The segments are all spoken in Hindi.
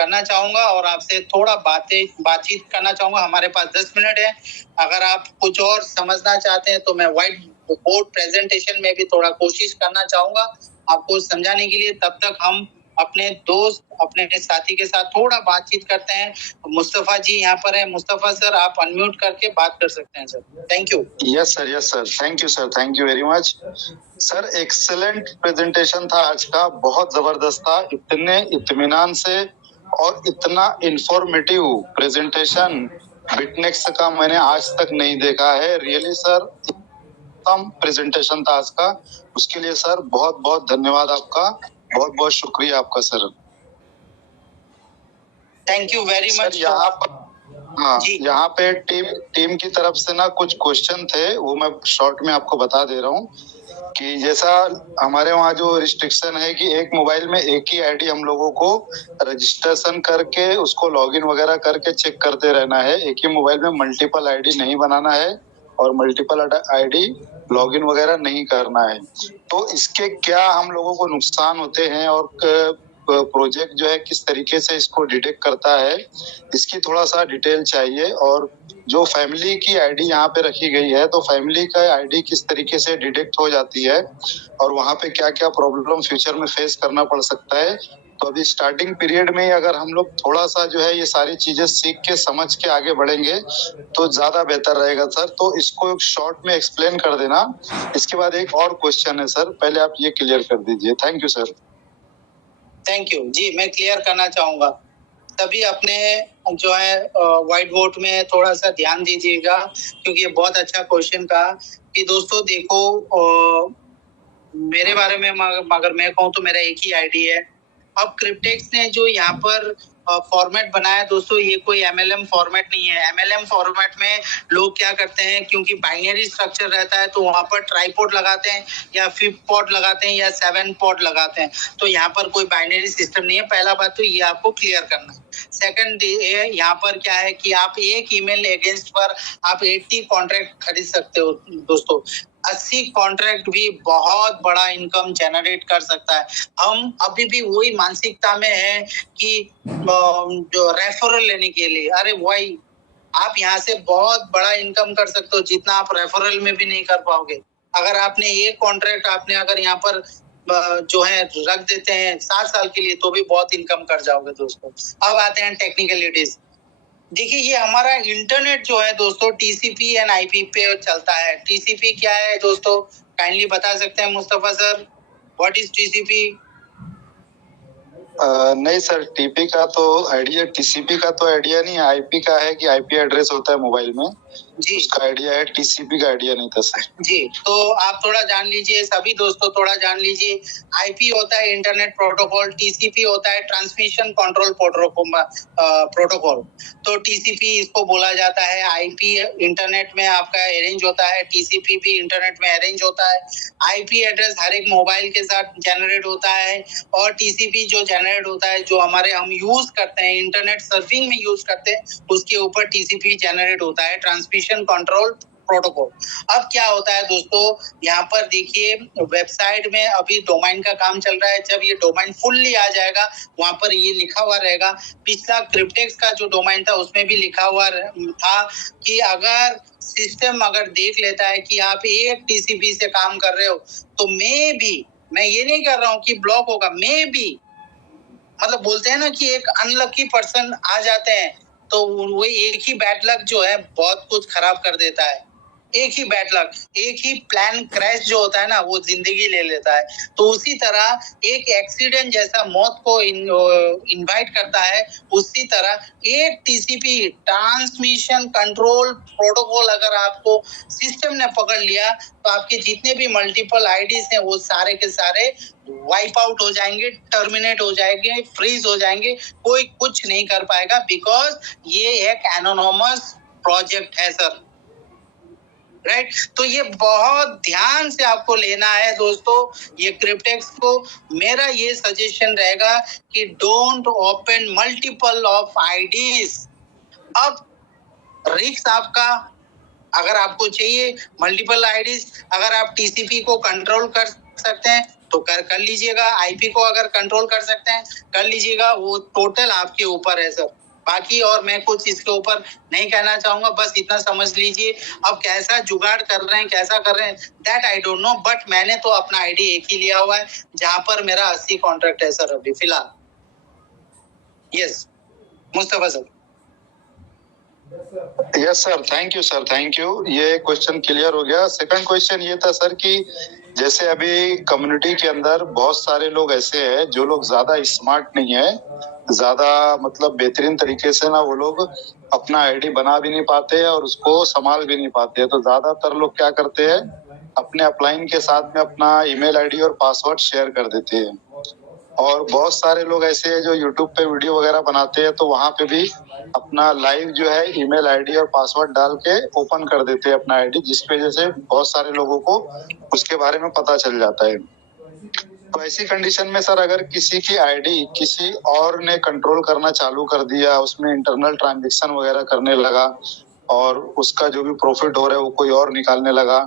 करना चाहूंगा और आपसे थोड़ा बातचीत करना चाहूंगा। हमारे पास 10 मिनट है। अगर आप कुछ और समझना चाहते हैं तो मैं व्हाइट बोर्ड प्रेजेंटेशन में भी थोड़ा कोशिश करना चाहूंगा आपको समझाने के लिए। तब तक हम अपने दोस्त, अपने साथी के साथ थोड़ा बातचीत करते हैं। मुस्तफा जी यहाँ पर है। मुस्तफा सर, आप अनम्यूट करके बात कर सकते हैं sir. Thank you. Yes sir, thank you sir, thank you very much sir. Excellent presentation था आज का, बहुत जबरदस्त था। इतने इत्मीनान से और इतना इंफॉर्मेटिव प्रेजेंटेशन बिटनेक्स का मैंने आज तक नहीं देखा है। रियली सर, उत्तम प्रेजेंटेशन था आज का। उसके लिए सर बहुत बहुत धन्यवाद आपका, बहुत बहुत शुक्रिया आपका sir. Thank you very much. यहाँ पे टीम की तरफ से ना कुछ क्वेश्चन थे, वो मैं शॉर्ट में आपको बता दे रहा हूँ कि जैसा हमारे वहाँ जो रिस्ट्रिक्शन है कि एक मोबाइल में एक ही आईडी हम लोगों को रजिस्ट्रेशन करके उसको लॉगिन वगैरह करके चेक करते रहना है। एक ही मोबाइल में मल्टीपल आईडी नहीं बनाना है और मल्टीपल आईडी लॉगिन वगैरह नहीं करना है। तो इसके क्या हम लोगों को नुकसान होते हैं और प्रोजेक्ट जो है किस तरीके से इसको डिटेक्ट करता है, इसकी थोड़ा सा डिटेल चाहिए। और जो फैमिली की आईडी यहाँ पे रखी गई है, तो फैमिली का आईडी किस तरीके से डिटेक्ट हो जाती है और वहाँ पे क्या क्या प्रॉब्लम फ्यूचर में फेस करना पड़ सकता है। तो अभी स्टार्टिंग पीरियड में ही अगर हम लोग थोड़ा सा जो है ये सारी चीजें सीख के समझ के आगे बढ़ेंगे तो ज्यादा बेहतर रहेगा सर। तो इसको शॉर्ट में एक्सप्लेन कर देना। इसके बाद एक और क्वेश्चन है सर, पहले आप ये क्लियर कर दीजिए। Thank you sir. Thank you जी, मैं क्लियर करना चाहूंगा। तभी अपने जो है व्हाइट बोर्ड में थोड़ा सा ध्यान दीजिएगा, क्योंकि ये बहुत अच्छा क्वेश्चन था कि दोस्तों देखो, मेरे बारे में अगर मैं कहूँ तो मेरा एक ही आईडी है। अब क्रिप्टेक्स ने जो यहाँ पर फॉर्मेट बनाया दोस्तों, ये कोई एमएलएम फॉर्मेट नहीं है। एमएलएम फॉर्मेट में लोग क्या करते हैं, क्योंकि बाइनरी स्ट्रक्चर रहता है तो वहां पर ट्राइपोड लगाते हैं या 5 पोर्ट लगाते हैं या 7 पोर्ट लगाते हैं। तो यहाँ पर कोई बाइनरी सिस्टम नहीं है। पहला बात तो ये आपको क्लियर करना है। सेकंड, यहाँ पर क्या है कि आप एक ईमेल अगेंस्ट पर आप 80 कॉन्ट्रैक्ट खरीद सकते हो दोस्तों। 80 कॉन्ट्रैक्ट भी बहुत बड़ा इनकम जनरेट कर सकता है। हम अभी भी वही मानसिकता में है कि जो रेफरल लेने के लिए, अरे वही आप यहाँ से बहुत बड़ा इनकम कर सकते हो जितना आप रेफरल में भी नहीं कर पाओगे। अगर आपने एक कॉन्ट्रैक्ट आपने अगर यहाँ पर जो है रख देते हैं 7 साल के लिए, तो भी बहुत इनकम कर जाओगे दोस्तों। अब आते हैं टेक्निकलिटीज। देखिए, ये हमारा इंटरनेट जो है दोस्तों टीसीपी एंड आईपी पे चलता है। टीसीपी क्या है दोस्तों, काइंडली बता सकते हैं Mustafa sir, what is TCP? नहीं सर, टीपी का तो आइडिया, टीसीपी का तो आइडिया नहीं है। आईपी का है कि आईपी एड्रेस होता है मोबाइल में जी, उसका आइडिया है। टीसीपी का आइडिया नहीं था सर जी। तो आप थोड़ा जान लीजिए, सभी दोस्तों थोड़ा जान लीजिए। आईपी होता है इंटरनेट प्रोटोकॉल, टीसीपी होता है ट्रांसमिशन कंट्रोल प्रोटोकॉल। तो टीसीपी इसको बोला जाता है। आईपी इंटरनेट में आपका अरेंज होता है, टीसीपी भी इंटरनेट में अरेंज होता है। आईपी एड्रेस हर एक मोबाइल के साथ जनरेट होता है और टीसीपी जो जनरेट होता है, जो हम यूज करते हैं, इंटरनेट सर्फिंग में यूज करते हैं, उसके ऊपर टीसीपी जनरेट होता है, ट्रांसमिशन कंट्रोल प्रोटोकॉल। अब क्या होता है दोस्तों, यहाँ पर देखिए वेबसाइट में अभी डोमेन का काम चल रहा है। जब ये डोमेन फुल्ली आ जाएगा, वहां पर ये लिखा हुआ रहेगा। पिछला क्रिप्टेक्स का जो डोमेन था उसमें भी लिखा हुआ था कि अगर सिस्टम अगर देख लेता है कि आप एक टीसीपी से काम कर रहे हो, तो मैं ये नहीं कर रहा हूँ कि ब्लॉक होगा, मतलब बोलते हैं ना कि एक अनलकी पर्सन आ जाते हैं, तो वो एक ही बैड लक जो है बहुत कुछ खराब कर देता है। एक ही बैड लक, एक ही प्लान क्रैश जो होता है ना, वो जिंदगी ले लेता है। तो उसी तरह एक एक्सीडेंट जैसा मौत को इनवाइट करता है, उसी तरह एक टीसीपी ट्रांसमिशन कंट्रोल प्रोटोकॉल अगर आपको सिस्टम ने पकड़ लिया, तो आपके जितने भी मल्टीपल आईडीज हैं वो सारे के सारे वाइप आउट हो जाएंगे, टर्मिनेट हो जाएंगे, फ्रीज हो जाएंगे। कोई कुछ नहीं कर पाएगा, बिकॉज ये एक एनोनिमस प्रोजेक्ट है सर। राइट, तो ये बहुत ध्यान से आपको लेना है दोस्तों। ये क्रिप्टेक्स को मेरा ये सजेशन रहेगा कि don't open multiple of IDs. अब रिस्क आपका, अगर आपको चाहिए मल्टीपल आईडीज, अगर आप टीसीपी को कंट्रोल कर सकते हैं तो कर लीजिएगा। आईपी को अगर कंट्रोल कर सकते हैं कर लीजिएगा, वो टोटल आपके ऊपर है सर। बाकी और मैं कुछ इसके ऊपर नहीं कहना चाहूंगा, बस इतना समझ लीजिए। अब कैसा जुगाड़ कर रहे हैं, कैसा कर रहे हैं, that I don't know, but मैंने तो अपना आईडी एक ही लिया हुआ है जहां पर मेरा 80 कॉन्ट्रैक्ट है सर अभी फिलहाल। Yes Mustafa sir. Yes sir, thank you sir, thank you. ये क्वेश्चन क्लियर हो गया। सेकंड क्वेश्चन ये था सर कि जैसे अभी कम्युनिटी के अंदर बहुत सारे लोग ऐसे हैं जो लोग ज्यादा स्मार्ट नहीं है, ज्यादा मतलब बेहतरीन तरीके से ना वो लोग अपना आईडी बना भी नहीं पाते और उसको संभाल भी नहीं पाते। तो ज्यादातर लोग क्या करते हैं, अपने अपलाइन के साथ में अपना ईमेल आईडी और पासवर्ड शेयर कर देते हैं। और बहुत सारे लोग ऐसे हैं जो यूट्यूब पे वीडियो वगैरह बनाते हैं, तो वहां पे भी अपना लाइव जो है ईमेल आईडी और पासवर्ड डाल के ओपन कर देते हैं अपना आईडी, जिसकी वजह से बहुत सारे लोगों को उसके बारे में पता चल जाता है। तो ऐसी कंडीशन में सर अगर किसी की आईडी किसी और ने कंट्रोल करना चालू कर दिया, उसमें इंटरनल ट्रांजैक्शन वगैरह करने लगा और उसका जो भी प्रॉफिट हो रहा है वो कोई और निकालने लगा,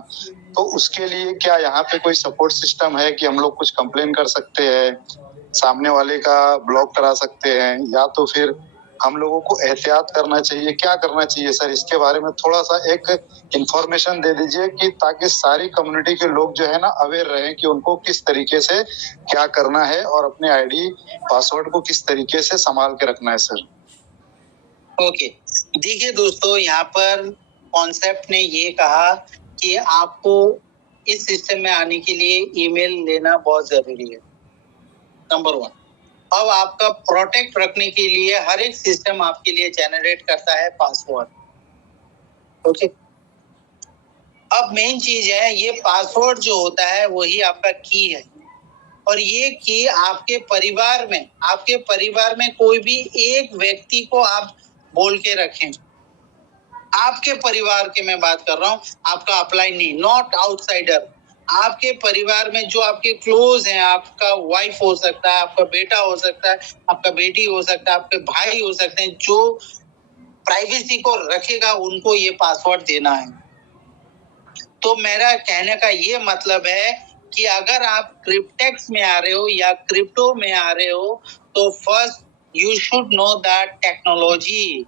तो उसके लिए क्या यहाँ पे कोई सपोर्ट सिस्टम है कि हम लोग कुछ कंप्लेन कर सकते हैं, सामने वाले का ब्लॉक करा सकते हैं, या तो फिर हम लोगों को एहतियात करना चाहिए, क्या करना चाहिए सर? इसके बारे में थोड़ा सा एक इंफॉर्मेशन दे दीजिए कि ताकि सारी कम्युनिटी के लोग जो है ना अवेयर रहें कि उनको किस तरीके से क्या करना है और अपने आईडी पासवर्ड को किस तरीके से संभाल के रखना है सर। ओके देखिए दोस्तों, यहाँ पर कॉन्सेप्ट ने ये कहा कि आपको इस सिस्टम में आने के लिए ईमेल लेना बहुत जरूरी है, नंबर 1। अब आपका प्रोटेक्ट रखने के लिए हर एक सिस्टम आपके लिए जनरेट करता है पासवर्ड। ओके अब मेन चीज है, ये पासवर्ड जो होता है वही आपका की है, और ये की आपके परिवार में कोई भी एक व्यक्ति को आप बोल के रखें। आपके परिवार के मैं बात कर रहा हूँ, आपका अपलाइन नहीं, नॉट आउटसाइडर। आपके परिवार में जो आपके क्लोज हैं, आपका वाइफ हो सकता है, आपका बेटा हो सकता है, आपका बेटी हो सकता है, आपके भाई हो सकते हैं, जो प्राइवेसी को रखेगा उनको ये पासवर्ड देना है। तो मेरा कहने का ये मतलब है कि अगर आप क्रिप्टेक्स में आ रहे हो या क्रिप्टो में आ रहे हो, तो first you should know that technology.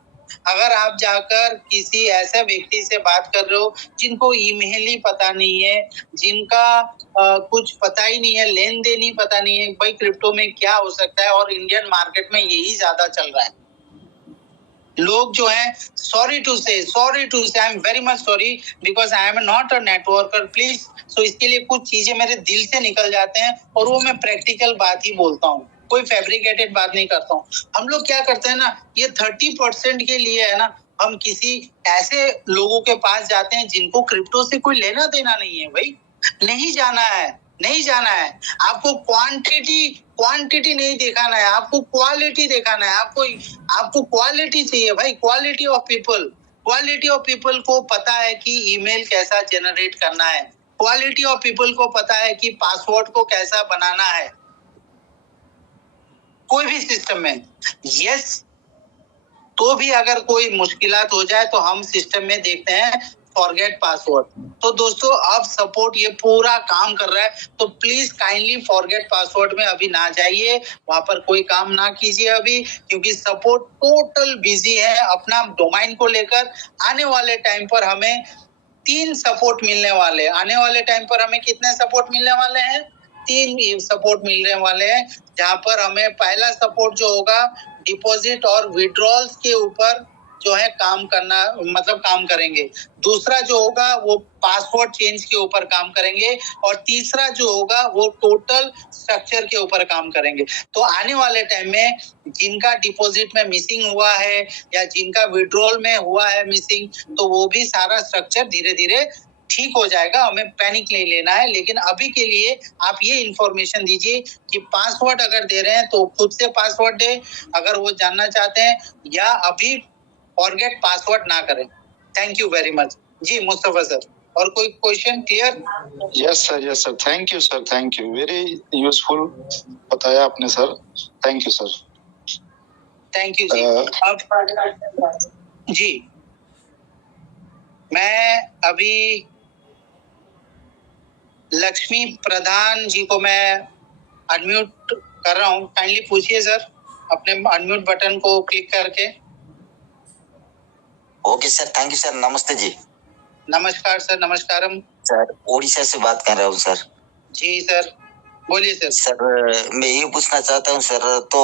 अगर आप जाकर किसी ऐसे व्यक्ति से बात कर रहे हो जिनको ईमेल ही पता नहीं है, जिनका कुछ पता ही नहीं है, लेन देन ही पता नहीं है भाई क्रिप्टो में क्या हो सकता है, और इंडियन मार्केट में यही ज्यादा चल रहा है। लोग जो है sorry to say I am very much sorry because I am not a networker please. So इसके लिए कुछ चीजें मेरे दिल से निकल जाते हैं और वो मैं प्रैक्टिकल बात ही बोलता हूँ, कोई फैब्रिकेटेड बात नहीं करता हूँ। हम लोग क्या करते हैं ना, ये 30% के लिए है ना, हम किसी ऐसे लोगों के पास जाते हैं जिनको क्रिप्टो से कोई लेना देना नहीं है। भाई नहीं जाना है। आपको क्वांटिटी नहीं दिखाना है, आपको क्वालिटी दिखाना है। आपको क्वालिटी चाहिए भाई, क्वालिटी ऑफ पीपल को पता है कि ईमेल कैसा जनरेट करना है, क्वालिटी ऑफ पीपल को पता है कि पासवर्ड को कैसा बनाना है कोई भी सिस्टम में। यस तो भी अगर कोई मुश्किलात हो जाए तो हम सिस्टम में देखते हैं फॉरगेट पासवर्ड। तो दोस्तों अब सपोर्ट ये पूरा काम कर रहा है, तो प्लीज काइंडली फॉरगेट पासवर्ड में अभी ना जाइए, वहां पर कोई काम ना कीजिए अभी, क्योंकि सपोर्ट टोटल बिजी है अपना डोमाइन को लेकर। आने वाले टाइम पर हमें 3 सपोर्ट मिलने वाले, आने वाले टाइम पर हमें कितने सपोर्ट मिलने वाले हैं? 3 सपोर्ट मिलने वाले हैं, जहां पर हमें पहला सपोर्ट जो होगा डिपॉजिट और विड्रॉल्स के ऊपर जो है काम करना, मतलब काम करेंगे। दूसरा जो होगा वो पासवर्ड चेंज के ऊपर काम करेंगे, और तीसरा जो होगा वो टोटल स्ट्रक्चर के ऊपर काम करेंगे। तो आने वाले टाइम में जिनका डिपॉजिट में मिसिंग हुआ है या जिनका विड्रॉल में हुआ है मिसिंग, तो वो भी सारा स्ट्रक्चर धीरे धीरे ठीक हो जाएगा, हमें पैनिक नहीं लेना है। लेकिन अभी के लिए आप ये इंफॉर्मेशन दीजिए कि पासवर्ड अगर दे रहे हैं तो खुद से पासवर्ड दे, अगर वो जानना चाहते हैं, या अभी फॉरगेट पासवर्ड ना करें। थैंक यू वेरी मच जी मुस्तफा सर। और कोई question clear? Yes sir, thank you sir, thank you, very useful बताया आपने sir, thank you sir. Thank you जी। अब जी मैं अभी लक्ष्मी प्रधान जी को मैं अनम्यूट कर रहा हूँ, काइंडली पूछिए सर अपने अनम्यूट बटन को क्लिक करके। Okay sir, thank you sir. नमस्ते जी। नमस्कार सर, नमस्कारम सर। उड़ीसा से बात कर रहा हूँ सर। जी सर, बोलिए सर। सर मैं ये पूछना चाहता हूँ सर, तो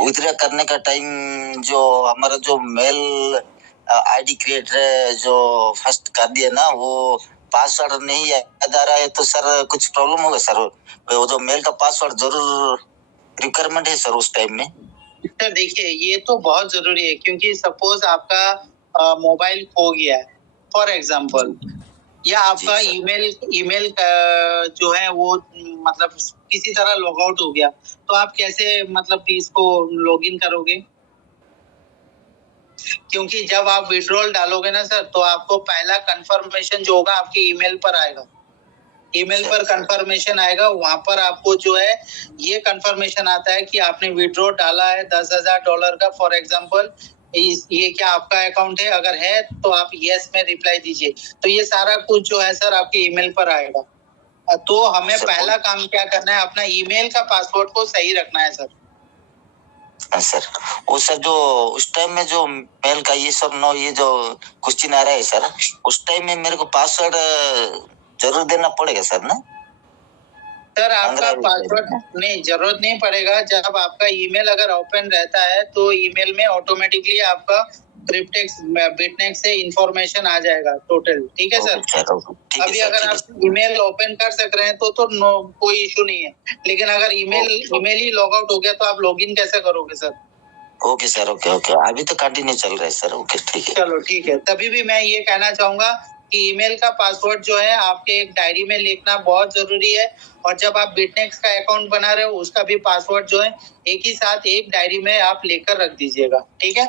विथड्रॉ करने का टाइम जो हमारा जो मेल आईडी क्रिएटर जो फर्स्ट कर दिया ना, वो पासवर्ड नहीं याद आ रहा है, तो सर कुछ प्रॉब्लम होगा सर? वो जो मेल का पासवर्ड जरूर रिक्वायरमेंट है सर उस टाइम में। सर देखिए, ये तो बहुत जरूरी है, क्योंकि सपोज आपका मोबाइल खो गया है फॉर एग्जाम्पल, या आपका ईमेल जो है वो मतलब किसी तरह लॉग आउट हो गया, तो आप कैसे मतलब इसको लॉगिन करोगे? क्योंकि जब आप विड्रॉल डालोगे ना सर, तो आपको पहला कंफर्मेशन जो होगा आपके ईमेल पर आएगा। ईमेल पर कंफर्मेशन आएगा, वहां पर आपको जो है ये कंफर्मेशन आता है कि आपने विड्रॉ डाला है $10,000 का फॉर एग्जांपल, ये क्या आपका अकाउंट है? अगर है तो आप यस में रिप्लाई दीजिए। तो ये सारा कुछ जो है सर आपके ईमेल पर आएगा। तो हमें पहला काम क्या करना है, अपना ईमेल का पासवर्ड को सही रखना है सर। सर वो सर जो उस टाइम में जो मेल का ये सब नो ये जो क्वेश्चन आ रहा है सर, उस टाइम में मेरे को पासवर्ड जरूर देना पड़ेगा सर ना? सर आपका पासवर्ड नहीं, जरूरत नहीं पड़ेगा। जब आपका ईमेल अगर ओपन रहता है तो ईमेल में ऑटोमेटिकली आपका क्रिप्टेक्स बिटनेक्स से इंफॉर्मेशन आ जाएगा टोटल। ठीक है सर? अभी अगर आप ईमेल ओपन कर सक रहे हैं तो कोई इशू नहीं है, लेकिन अगर ईमेल ही लॉग आउट हो गया तो आप लॉगिन कैसे करोगे sir? Okay sir, okay okay, अभी तो कंटिन्यू चल रहा है सर। ओके ठीक है, चलो ठीक है। तभी भी मैं ये कहना चाहूंगा कि ईमेल का पासवर्ड जो है आपके एक डायरी में लिखना बहुत जरूरी है, और जब आप बिटनेक्स का अकाउंट बना रहे हो उसका भी पासवर्ड जो है एक ही साथ एक डायरी में आप लेकर रख दीजिएगा। ठीक है?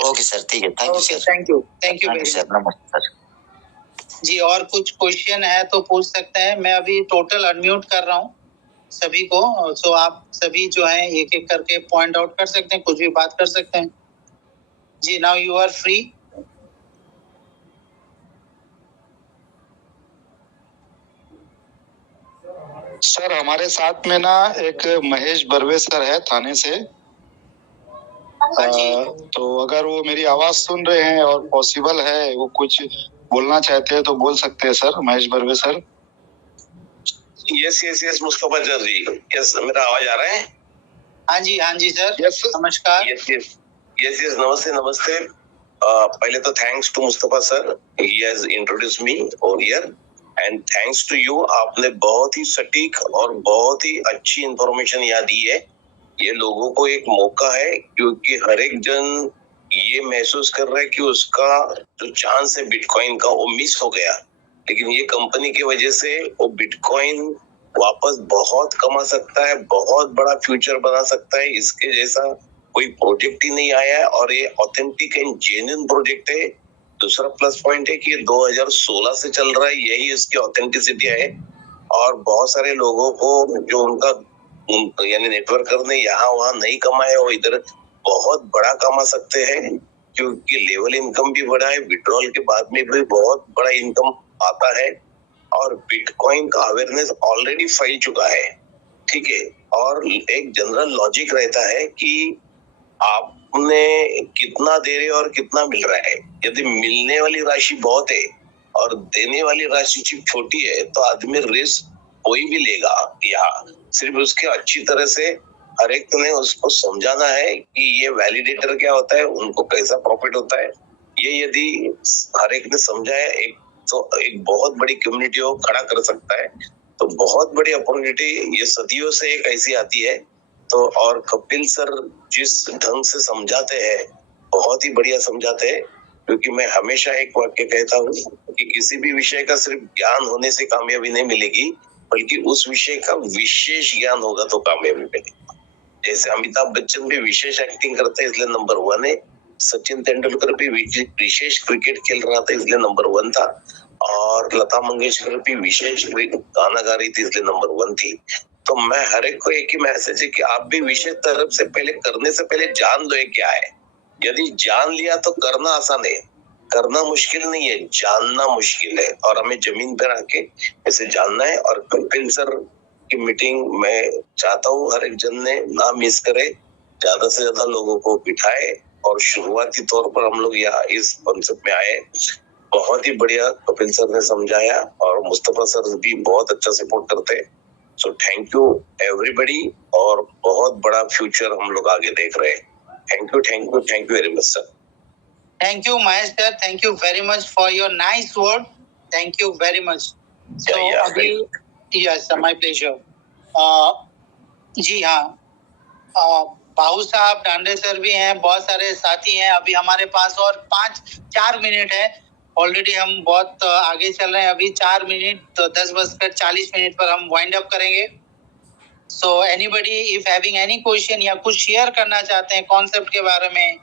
ओके सर, ठीक है, thank you sir. Thank you very much. नमस्कार जी, और कुछ क्वेश्चन है तो पूछ सकते हैं। मैं अभी टोटल अनम्यूट कर रहा हूँ सभी को, सो आप सभी जो है एक एक करके पॉइंट आउट कर सकते हैं, कुछ भी बात कर सकते हैं। जी, now you are free. Sir हमारे साथ में ना एक महेश बर्वे सर है थाने से। तो अगर वो मेरी आवाज सुन रहे हैं और पॉसिबल है वो कुछ बोलना चाहते हैं तो बोल सकते हैं sir, Mahesh Barve sir. Yes Mustafa sir ji, yes मेरा आवाज आ रहा है? हाँ जी सर। यस नमस्कार। यस नमस्ते। पहले तो thanks to Mustafa sir, he has introduced me over here, and thanks to you. आपने बहुत ही सटीक और बहुत ही अच्छी इंफॉर्मेशन यहाँ दी है। ये लोगों को एक मौका है, क्योंकि हर एक जन ये महसूस कर रहा है कि उसका जो चांस है बिटकॉइन का वो मिस हो गया, लेकिन ये कंपनी की वजह से वो बिटकॉइन वापस बहुत कमा सकता है, बहुत बड़ा फ्यूचर बना सकता है। इसके जैसा कोई प्रोजेक्ट ही नहीं आया है, और ये ऑथेंटिक एंड जेन्युइन प्रोजेक्ट है। दूसरा प्लस पॉइंट है कि ये 2016 से चल रहा है, यही इसकी ऑथेंटिसिटी है। और बहुत सारे लोगों को जो उनका यानी नेटवर्कर ने यहाँ वहाँ नहीं कमाए, वो इधर बहुत बड़ा कमा सकते हैं, क्योंकि लेवल इनकम भी बड़ा है, विड्रॉल के बाद में भी बहुत बड़ा इनकम आता है, और बिटकॉइन का अवेयरनेस ऑलरेडी फैल चुका है। ठीक है, और एक जनरल लॉजिक रहता है कि आपने कितना दे रहे और कितना मिल रहा है। यदि मिलने वाली राशि बहुत है और देने वाली राशि छोटी है, तो आदमी रिस्क कोई भी लेगा। या सिर्फ उसके अच्छी तरह से हर एक ने उसको समझाना है कि ये वैलिडेटर क्या होता है, उनको कैसा प्रॉफिट होता है। ये यदि हर एक ने समझा है तो एक बहुत बड़ी कम्युनिटी को खड़ा कर सकता है। तो बहुत बड़ी अपॉर्चुनिटी ये सदियों से एक ऐसी आती है। तो और कपिल सर जिस ढंग से समझाते हैं, बहुत ही बढ़िया समझाते हैं, क्योंकि मैं हमेशा एक वाक्य कहता हूँ कि किसी भी विषय का सिर्फ ज्ञान होने से कामयाबी नहीं मिलेगी, बल्कि उस विषय का विशेष ज्ञान होगा तो कामयाबी मिलेगी। जैसे अमिताभ बच्चन भी विशेष एक्टिंग करते हैं इसलिए नंबर 1 है, सचिन तेंदुलकर भी विशेष क्रिकेट खेल रहा था इसलिए नंबर 1 था, और लता मंगेशकर भी विशेष गाना गा रही थी इसलिए नंबर 1 थी। तो मैं हर एक को एक ही मैसेज है कि आप भी विशेष तरफ से पहले करने से पहले जान लो क्या है। यदि जान लिया तो करना आसान है, करना मुश्किल नहीं है, जानना मुश्किल है, और हमें जमीन पर आके इसे जानना है। और कपिल सर की मीटिंग मैं चाहता हूँ हर एक जन ने ना मिस करे, ज्यादा से ज्यादा लोगों को बिठाए, और शुरुआती तौर पर हम लोग यहाँ इस कॉन्सेप्ट में आए। बहुत ही बढ़िया कपिल सर ने समझाया, और मुस्तफा सर भी बहुत अच्छा सपोर्ट करते हैं। सो थैंक यू एवरीबडी, और बहुत बड़ा फ्यूचर हम लोग आगे देख रहे हैं। Thank you, thank you, thank you very much sir. Thank you, Mahesh sir. Thank you very much for your nice word. Thank you very much. So, अभी yes, my pleasure. जी हाँ, बाहू साहब, डांडे सर भी हैं, बहुत सारे साथी हैं। अभी हमारे पास और 4 मिनट है। ऑलरेडी हम बहुत आगे चल रहे हैं। अभी 4 मिनट, तो 10:40 पर हम वाइंड अप करेंगे। So anybody if having any question या कुछ शेयर करना चाहते हैं कॉन्सेप्ट के बारे में,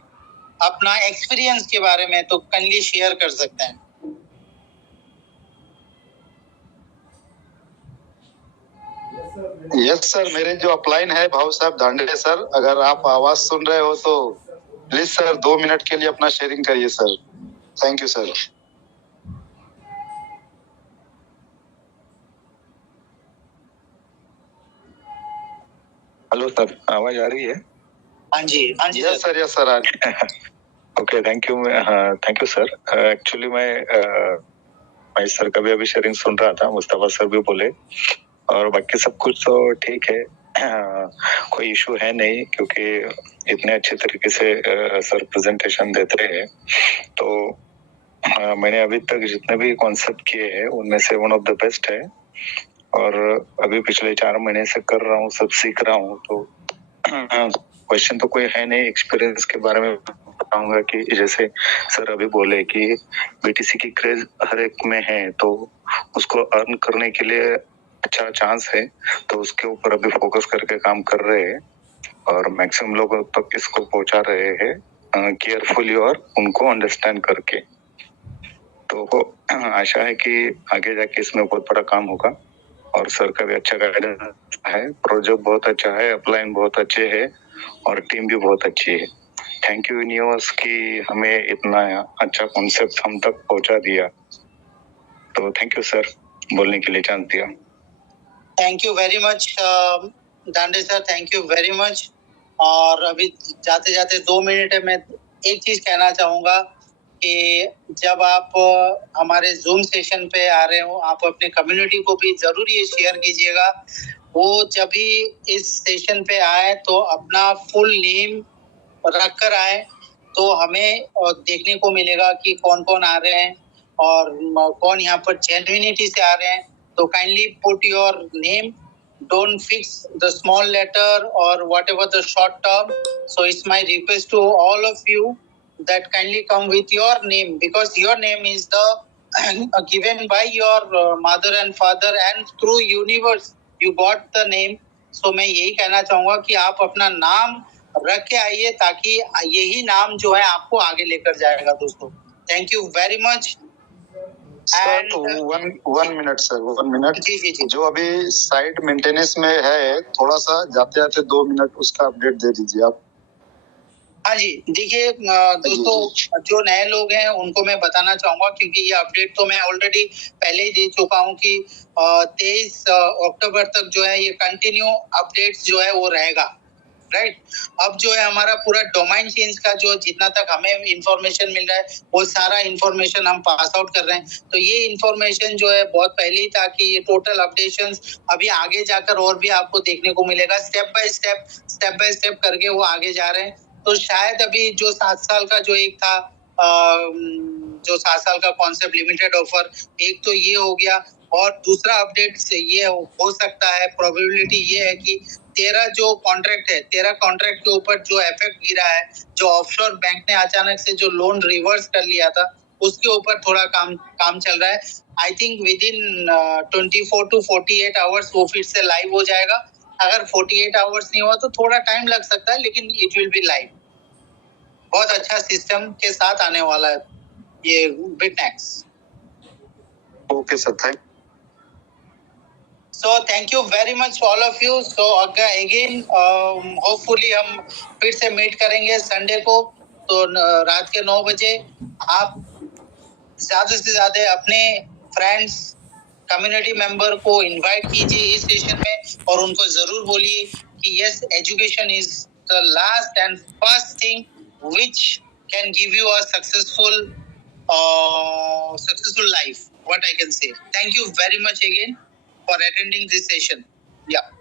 अपना एक्सपीरियंस के बारे में, तो काइंडली शेयर कर सकते हैं। यस सर, मेरे जो अपलाइन है भाऊ साहब दांडे सर, अगर आप आवाज सुन रहे हो तो प्लीज सर 2 मिनट के लिए अपना शेयरिंग करिए sir. Thank you sir. Hello sir, आवाज आ रही है? हाँ जी yes sir, yes sir. Okay, thank you sir. Actually मैं सर का भी अभी शेयरिंग सुन रहा था, मुस्तफा सर भी बोले, और बाकी सब कुछ तो ठीक है। कोई इशू है नहीं, क्योंकि इतने अच्छे तरीके से सर प्रेजेंटेशन देते हैं। तो मैंने अभी तक जितने भी कॉन्सेप्ट किए हैं उनमें से वन ऑफ द बेस्ट है, और अभी पिछले 4 महीने से कर रहा हूँ, सब सीख रहा हूँ। तो क्वेश्चन तो कोई है नहीं, एक्सपीरियंस के बारे में बताऊंगा कि जैसे सर अभी बोले कि बीटीसी की क्रेज हर एक में है, तो उसको अर्न करने के लिए अच्छा चांस है, तो उसके ऊपर अभी फोकस करके काम कर रहे हैं, और मैक्सिमम लोगों तक इसको पहुंचा रहे हैं केयरफुली और उनको अंडरस्टैंड करके। तो आशा है कि आगे जाके इसमें बहुत बड़ा काम होगा, और सर का भी अच्छा गाइडेंस है। प्रोजेक्ट बहुत अच्छा है, अपलाइन बहुत अच्छे है, और टीम भी बहुत अच्छी है। थैंक यू यूनिवर्स कि हमें इतना अच्छा कॉन्सेप्ट हम तक पहुंचा दिया। तो थैंक यू सर, बोलने के लिए चांस दिया। Thank you very much डांडे sir, thank you very much. और अभी जाते जाते 2 मिनट है, मैं एक चीज कहना चाहूंगा कि जब आप हमारे जूम सेशन पे आ रहे हो, आप अपने कम्युनिटी को भी जरूर ये शेयर कीजिएगा। वो जब भी इस सेशन पे आए तो अपना फुल नेम रख कर आए, तो हमें देखने को मिलेगा कि कौन कौन आ रहे हैं और कौन यहाँ पर जेन्युइनिटी से आ रहे हैं। तो kindly put your name, don't fix the small letter or whatever the short term. So it's my request to all of you that kindly come with your name, because your name is the given by your mother and father, and through universe you got the name. So मैं यही कहना चाहूंगा कि आप अपना नाम रख के आइए, ताकि यही नाम जो है आपको आगे लेकर जाएगा दोस्तों। Thank you very much. Sir one minute sir, 1 मिनट। जी। जो अभी साइट मेंटेनेंस में है, थोड़ा सा जाते जाते 2 मिनट उसका अपडेट दे दीजिए आप। हाँ जी, देखिए दोस्तों, जो नए लोग हैं उनको मैं बताना चाहूंगा, क्योंकि ये अपडेट तो मैं ऑलरेडी पहले ही दे चुका हूँ कि 23 अक्टूबर तक जो है ये कंटिन्यू अपडेट्स जो है वो रहेगा, राइट। अब जो है हमारा पूरा डोमेन चेंज का जो जितना तक हमें इंफॉर्मेशन मिल रहा है, वो सारा इंफॉर्मेशन हम पास आउट कर रहे हैं। तो ये इंफॉर्मेशन जो है बहुत पहले ही था कि ये टोटल अपडेशंस अभी आगे जाकर और भी आपको देखने को मिलेगा। स्टेप बाय स्टेप करके वो आगे जा रहे हैं। तो शायद अभी जो 7 साल का जो एक था, जो 7 साल का कॉन्सेप्ट लिमिटेड ऑफर, एक तो ये हो गया, और दूसरा अपडेट से ये हो सकता है, प्रोबेबिलिटी ये है कि 13 जो कॉन्ट्रैक्ट है, 13 कॉन्ट्रैक्ट के ऊपर जो इफेक्ट गिरा है, जो ऑफशोर बैंक ने अचानक से जो लोन रिवर्स कर लिया था, उसके ऊपर थोड़ा काम चल रहा है। I think with in 24 to 48 hours वो फिर से लाइव हो जाएगा। अगर 48 आवर्स नहीं हुआ तो थोड़ा टाइम लग सकता है, लेकिन इट विल बी लाइव। बहुत अच्छा सिस्टम के साथ आने वाला है ये Bitnex. Okay sir, thank. So thank you very much all of you. So again hopefully हम फिर से मीट करेंगे संडे को, तो रात के 9 बजे। आप ज्यादा से ज्यादा अपने फ्रेंड्स कम्युनिटी मेंबर को इनवाइट कीजिए इस सेशन में और उनको जरूर बोलिए कि yes education is the last and first thing which can give you a successful life. What I can say. Thank you very much again for attending this session. Yeah.